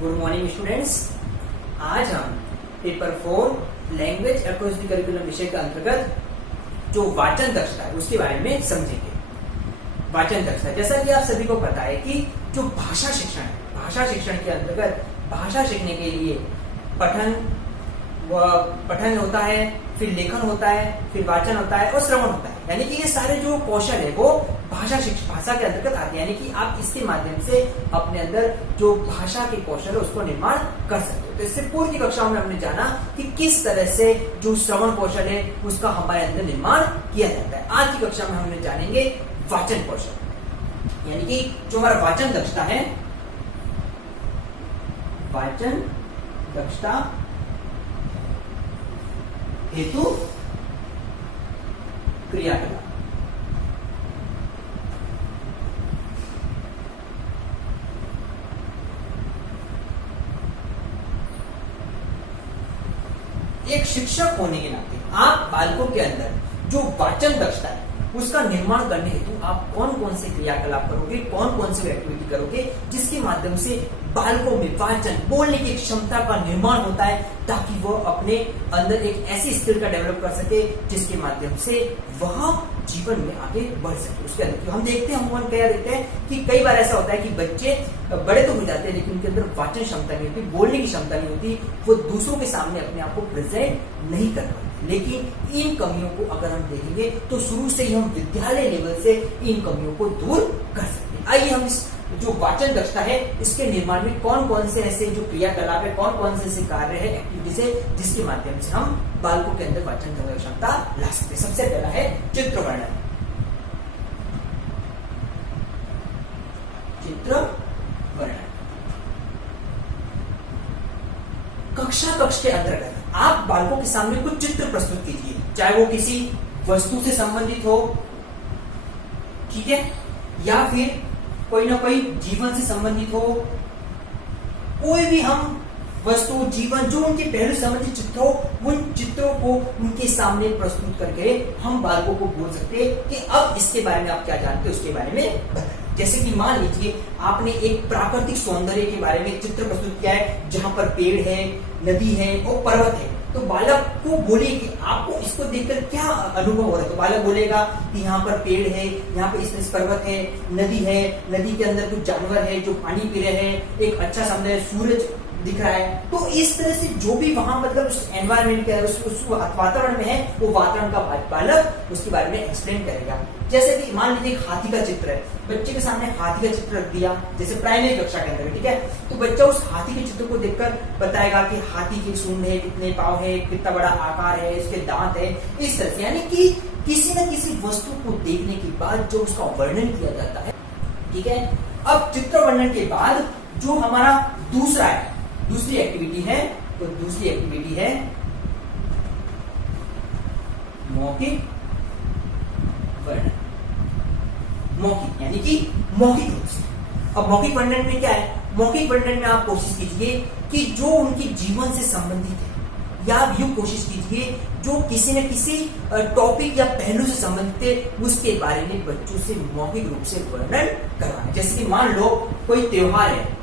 Good morning students. आज हम paper 4 language across the curriculum विषय के अंतर्गत जो वाचन दक्षता है उसके बारे में समझेंगे। वाचन दक्षता, जैसा कि आप सभी को पता है कि जो भाषा शिक्षण है, भाषा शिक्षण के अंतर्गत भाषा सीखने के लिए पठन होता है, फिर लेखन होता है, फिर वाचन होता है और श्रवण होता है। यानी कि ये सारे जो कौशल है वो भाषा के अंतर्गत आते हैं। यानी कि आप इसके माध्यम से अपने अंदर जो भाषा के कौशल है उसको निर्माण कर सकते हो। तो इससे पूर्व की कक्षाओं में हमने जाना कि किस तरह से जो श्रवण कौशल है उसका हमारे अंदर निर्माण किया जाता है। आज की कक्षा में हमने जानेंगे वाचन कौशल, यानी कि जो हमारा वाचन दक्षता है, वाचन दक्षता हेतु क्रियाकलाप। एक शिक्षक होने के नाते आप बालकों के अंदर जो वाचन दक्षता है उसका निर्माण करने हेतु आप कौन कौन से क्रियाकलाप करोगे, कौन कौन से एक्टिविटी करोगे जिसके माध्यम से बालकों में वाचन बोलने की क्षमता का निर्माण होता है, ताकि वह अपने अंदर एक ऐसी स्किल का डेवलप कर सके जिसके माध्यम से वह जीवन में आगे बढ़ सके। उसके अंदर हम देखते हैं, हम क्या देखते हैं कि कई बार ऐसा होता है कि बच्चे बड़े तो हो जाते हैं लेकिन उनके अंदर वाचन क्षमता नहीं होती, बोलने की क्षमता नहीं होती, वो दूसरों के सामने अपने आप को प्रेजेंट नहीं कर पाते। लेकिन इन कमियों को अगर हम देखेंगे तो शुरू से ही हम विद्यालय लेवल से इन कमियों को दूर कर सकते हैं। आइए हम इस जो वाचन दक्षता है इसके निर्माण में कौन कौन से ऐसे जो क्रियाकलाप है, कौन कौन से ऐसे कार्य है, एक्टिविटीज है जिसके माध्यम से हम बालकों के अंदर वाचन क्षमता ला सकते हैं। सबसे पहला है चित्र वर्णन। चित्र वर्णन कक्ष के अंतर्गत आप बालकों के सामने कुछ चित्र प्रस्तुत कीजिए, चाहे वो किसी वस्तु से संबंधित हो, ठीक है, या फिर कोई ना कोई जीवन से संबंधित हो, कोई भी हम वस्तु, जीवन, जो उनके पहलू से संबंधित चित्र हो, उन चित्रों को उनके सामने प्रस्तुत करके हम बालकों को बोल सकते हैं कि अब इसके बारे में आप क्या जानते हो, उसके बारे में बताएं। जैसे कि मान लीजिए आपने एक प्राकृतिक सौंदर्य के बारे में चित्र प्रस्तुत किया है जहां पर पेड़ है, नदी है और पर्वत है, तो बालक को बोलिए कि आपको इसको देखकर क्या अनुभव हो रहा है। तो बालक बोलेगा कि यहाँ पर पेड़ है, यहाँ पर इस पर्वत है, नदी है, नदी के अंदर कुछ जानवर है जो पानी पी रहे हैं, एक अच्छा सौंदर्य सूरज दिख रहा है। तो इस तरह से जो भी वहां मतलब उस एनवायरमेंट के उस वातावरण में है वो वातावरण का बालक उसके बारे में एक्सप्लेन करेगा। जैसे कि मान लीजिए एक हाथी का चित्र है, बच्चे के सामने हाथी का चित्र रख दिया जैसे प्राइमरी कक्षा के अंदर, ठीक है, तो बच्चा उस हाथी के चित्र को देखकर बताएगा कि हाथी की सूंड है, कितने पांव है, कितना बड़ा आकार है, इसके दांत है, इस तरह से। यानी कि किसी न किसी वस्तु को देखने के बाद जो उसका वर्णन किया जाता है, ठीक है। अब चित्र वर्णन के बाद जो हमारा दूसरी एक्टिविटी है, तो दूसरी एक्टिविटी है मौखिक वर्णन। मौखिक यानी कि मौखिक रूप से। अब मौखिक वर्णन में क्या है, मौखिक वर्णन में आप कोशिश कीजिए कि जो उनके जीवन से संबंधित है, या आप यूं कोशिश कीजिए जो किसी न किसी टॉपिक या पहलू से संबंधित है उसके बारे में बच्चों से मौखिक रूप से वर्णन करवाएं। जैसे कि मान लो कोई त्योहार है,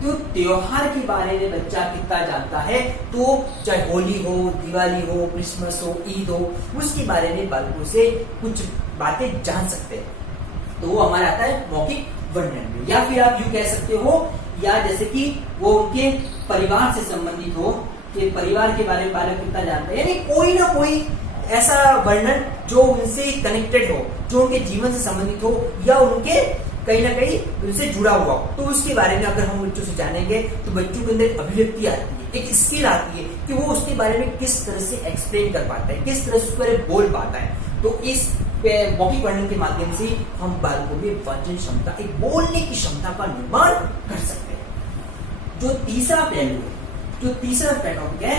तो त्योहार के बारे में बच्चा कितना जानता है, तो चाहे होली हो, दिवाली हो, क्रिसमस हो, ईद हो, उसके बारे में बालकों से कुछ बातें जान सकते हैं। तो वो हमारा आता है मौखिक वर्णन में। या फिर आप यूं कह सकते हो, या जैसे कि वो उनके परिवार से संबंधित हो कि परिवार के बारे में बालक कितना जानता है, यानी कोई ना कोई ऐसा वर्णन जो उनसे कनेक्टेड हो, जो उनके जीवन से संबंधित हो या उनके कहीं ना कहीं उनसे जुड़ा हुआ हो, तो उसके बारे में अगर हम बच्चों से जानेंगे तो बच्चों के अंदर अभिव्यक्ति आती है, एक स्किल आती है कि वो उसके बारे में किस तरह से एक्सप्लेन कर पाता है, किस तरह से उसके बारे में बोल पाता है। तो इस मौखिक वर्णन के माध्यम से हम बालकों में वाचन क्षमता, एक बोलने की क्षमता का निर्माण कर सकते हैं। जो तीसरा पहलू है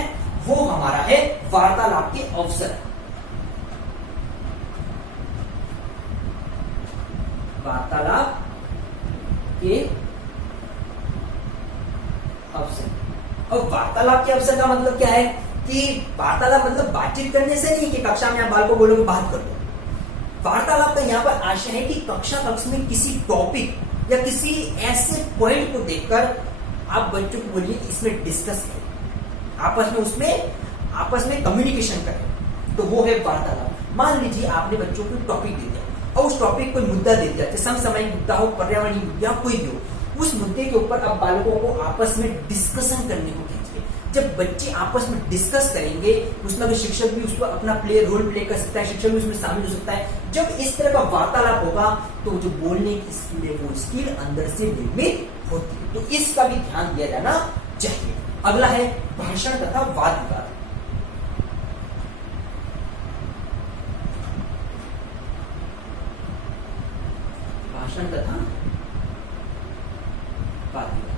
वो हमारा है वार्तालाप के अवसर। वार्तालाप के अवसर। और वार्तालाप के अवसर का मतलब क्या है कि वार्तालाप मतलब बातचीत करने से नहीं कि कक्षा में आप बाल को बोलोगे बात कर दो। वार्तालाप का यहाँ पर आशय है कि कक्षा कक्ष में किसी टॉपिक या किसी ऐसे पॉइंट को देखकर आप बच्चों को बोलिए कि इसमें डिस्कस करें, आपस में कम्युनिकेशन करें, तो वो है वार्तालाप। मान लीजिए आपने बच्चों को टॉपिक दे दिया और उस टॉपिक को मुद्दा दे दिया, जैसे समसामयिक मुद्दा हो, पर्यावरणीय मुद्दा कोई भी हो, उस मुद्दे के ऊपर अब बालकों को आपस में डिस्कशन करने को कीजिए। जब बच्चे आपस में डिस्कस करेंगे, उसमें अगर शिक्षक भी उसको अपना रोल प्ले कर सकता है, शिक्षक भी उसमें शामिल हो सकता है। जब इस तरह का वार्तालाप होगा तो जो बोलने की स्किल है वो स्किल अंदर से निर्मित होती है, तो इसका भी ध्यान दिया जाना चाहिए। अगला है भाषण तथा वाद विवाद। भाषण तथा वाद विवाद,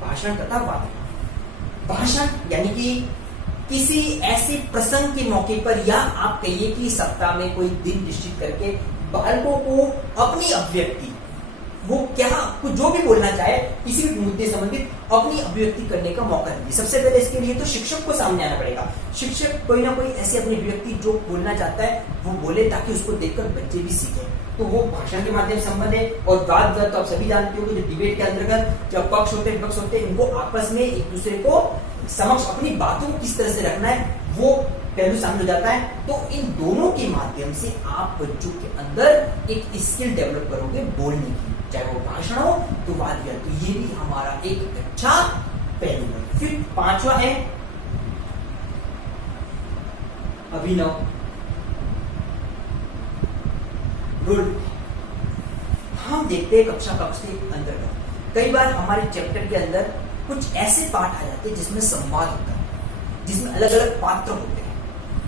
भाषण तथा वाद विवाद। भाषण यानी कि किसी ऐसे प्रसंग के मौके पर, या आप कहिए कि सप्ताह में कोई दिन निश्चित करके बालकों को अपनी अभिव्यक्ति, वो क्या कुछ जो भी बोलना चाहे किसी भी मुद्दे संबंधित अपनी अभिव्यक्ति करने का मौका दीजिए। सबसे पहले इसके लिए तो शिक्षक को सामने आना पड़ेगा। शिक्षक कोई ना कोई ऐसी अपनी अभिव्यक्ति जो बोलना चाहता है वो बोले, ताकि उसको देखकर बच्चे भी सीखें। तो वो भाषण के माध्यम से संबंध है। और वाद विवाद तो आप सभी जानते हो कि जो डिबेट के अंतर्गत जब पक्ष होते हैं विपक्ष होते हैं, इनको आपस में एक दूसरे को समक्ष अपनी बातों को किस तरह से रखना है वो पहलू शामिल हो जाता है। तो इन दोनों के माध्यम से आप बच्चों के अंदर एक स्किल डेवलप करोगे बोलने की, चाहे वो भाषण हो तो वाद विवाद। तो ये भी हमारा एक अच्छा पहलू है। फिर पांचवा है अभिनव रोल। हम देखते हैं कक्षा के अंतर्गत कई बार हमारे चैप्टर के अंदर कुछ ऐसे पाठ आ जाते हैं जिसमें संवाद होता है, जिसमें अलग अलग पात्र होते हैं।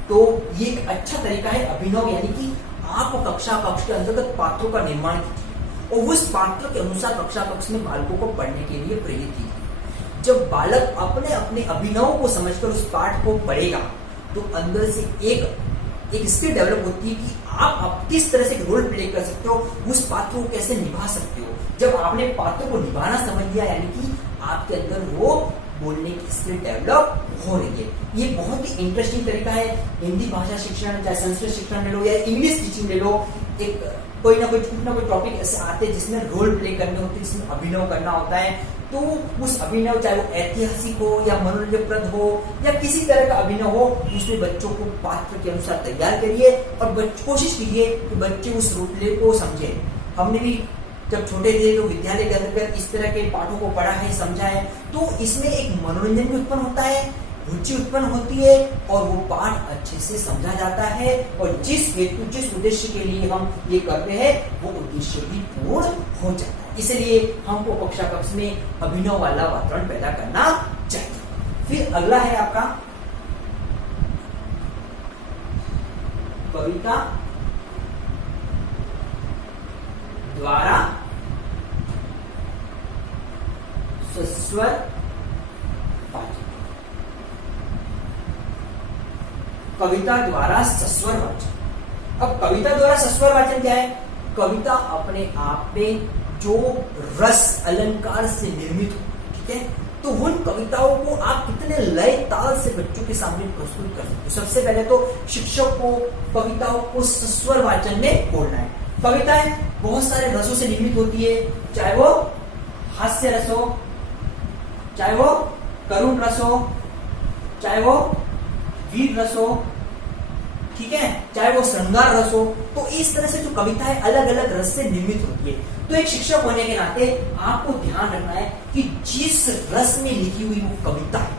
तो ये एक अच्छा तरीका है अभिनव, यानी कि आप कक्षा के अंतर्गत पात्रों का निर्माण कीजिए और उस पात्र के अनुसार कक्षा कक्ष में बालकों को पढ़ने के लिए प्रेरित कीजिए। जब बालक अपने अपने अभिनव को समझकर उस पाठ को पढ़ेगा तो अंदर से एक स्किल डेवलप होती है कि आप किस तरह से रोल प्ले कर सकते हो, उस पात्र को कैसे निभा सकते हो। जब आपने पात्र को निभाना समझ लिया, यानी कि आपके अंदर वो बोलने की स्किल डेवलप हो रही है। ये बहुत ही इंटरेस्टिंग तरीका है। हिंदी भाषा शिक्षण, चाहे संस्कृत शिक्षण ले लो या इंग्लिश टीचिंग ले लो, एक कोई ना कोई टॉपिक ऐसे आते हैं जिसमें रोल प्ले करने होते हैं, जिसमें अभिनव करना होता है। तो उस अभिनव, चाहे वो ऐतिहासिक हो या मनोरंजनप्रद हो या किसी तरह का अभिनव हो, उसमें बच्चों को पात्र के अनुसार तैयार करिए और कोशिश कीजिए कि बच्चे उस रोल प्ले को समझे। हमने भी जब छोटे थे तो विद्यालय के अंदर इस तरह के पाठों को पढ़ा है, समझा है, तो इसमें एक मनोरंजन भी उत्पन्न होता है, रुचि उत्पन्न होती है और वो पाठ अच्छे से समझा जाता है और जिस उद्देश्य के लिए हम ये कर रहे हैं वो उद्देश्य भी पूर्ण हो जाता है। इसलिए हमको कक्षा कक्ष में अभिनव वाला वातावरण पैदा करना चाहिए। फिर अगला है आपका कविता द्वारा सस्वर वाचन। कविता द्वारा सस्वर वाचन। अब कविता द्वारा सस्वर वाचन क्या है? कविता अपने आप में जो रस अलंकार से निर्मित हो, ठीक है, तो उन कविताओं को आप कितने लय ताल से बच्चों के सामने प्रस्तुत कर सकते हो। सबसे पहले तो शिक्षक को कविताओं को सस्वर वाचन में बोलना है। कविताएं बहुत सारे रसों से निर्मित होती है, चाहे वो हास्य रस हो, चाहे वो करुण रस हो, चाहे वो वीर रस हो, ठीक है, चाहे वो श्रृंगार रस हो। तो इस तरह से जो कविताएं अलग अलग रस से निर्मित होती है। तो एक शिक्षक होने के नाते आपको ध्यान रखना है कि जिस रस में लिखी हुई वो कविता है,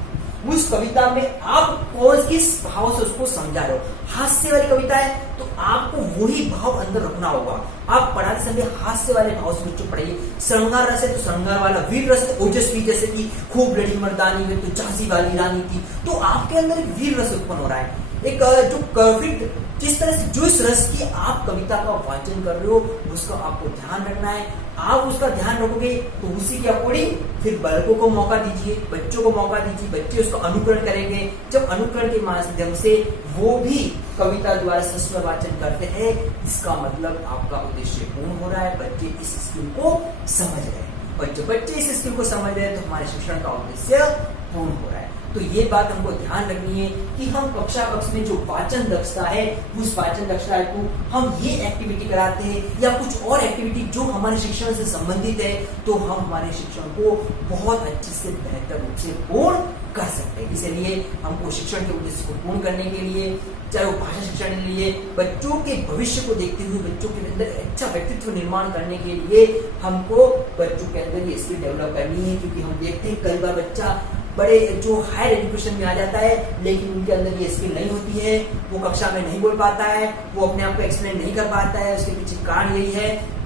उस कविता में आप कौन किस भाव से उसको समझा रहे हो। हास्य वाली कविता है तो आपको वही भाव अंदर रखना होगा। आप पढ़ाते समय हास्य वाले भाव से बच्चों पढ़िए। श्रृंगार रस है तो श्रृंगार वाला, वीर रस है ओजस्वी, जैसे कि खूब लड़ी मर्दानी में तो झांसी वाली रानी थी, तो आपके अंदर एक वीर रस उत्पन्न हो रहा है। एक जो जिस तरह से जो इस रस की आप कविता का वाचन कर रहे हो उसका आपको ध्यान रखना है। आप उसका ध्यान रखोगे तो उसी के अकॉर्डिंग फिर बालकों को मौका दीजिए, बच्चों को मौका दीजिए, बच्चे उसका अनुकरण करेंगे। जब अनुकरण के माध्यम से वो भी कविता द्वारा सस्वर वाचन करते हैं, इसका मतलब आपका उद्देश्य पूर्ण हो रहा है, बच्चे इस स्किल को समझ रहे हैं। और जब बच्चे इस स्किल को समझ रहे हैं तो हमारे शिक्षण का उद्देश्य पूर्ण हो रहा है। तो ये बात हमको ध्यान रखनी है कि हम कक्षा कक्ष में जो वाचन दक्षता है, उस वाचन दक्षता हेतु हम ये एक्टिविटी कराते हैं या कुछ और एक्टिविटी जो हमारे शिक्षण से संबंधित है, तो हम हमारे शिक्षण को बहुत अच्छे से बेहतर रूप से पूर्ण कर सकते हैं। इसलिए हमको शिक्षण के उद्देश्य को पूर्ण करने के लिए, चाहे वो भाषा शिक्षण के लिए, बच्चों के भविष्य को देखते हुए बच्चों के अंदर अच्छा व्यक्तित्व निर्माण करने के लिए हमको बच्चों के अंदर ये स्किल डेवलप करनी है। क्योंकि हम देखते हैं कई बार बच्चा बड़े जो हायर एजुकेशन में आ जाता है, लेकिन उनके अंदर ये स्किल नहीं होती है, वो कक्षा में नहीं बोल पाता है, वो अपने आप को एक्सप्लेन नहीं कर पाता है। उसके पीछे कारण यही है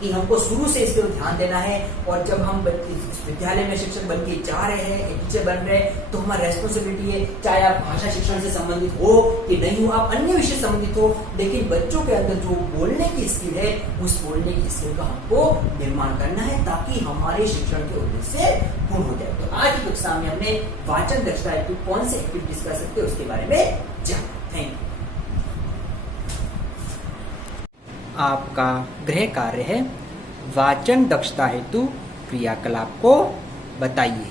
कि हमको शुरू से इस पर ध्यान देना है। और जब हम विद्यालय में शिक्षक बन के जा रहे हैं, एक टीचर बन रहे हैं, तो हमारी रेस्पॉन्सिबिलिटी है, चाहे आप भाषा शिक्षण से संबंधित हो कि नहीं हो, आप अन्य विषय से संबंधित हो, लेकिन बच्चों के अंदर जो बोलने की स्किल है, उस बोलने की स्किल का हमको निर्माण करना है, ताकि हमारे शिक्षण के उद्देश्य पूर्ण हो जाए। तो आज की कक्षा में हमने वाचन दक्षता हेतु कौन से एक्टिविटीज कर सकते हैं उसके बारे में जाना। Thank you. आपका गृह कार्य है वाचन दक्षता हेतु क्रियाकलाप को बताइए।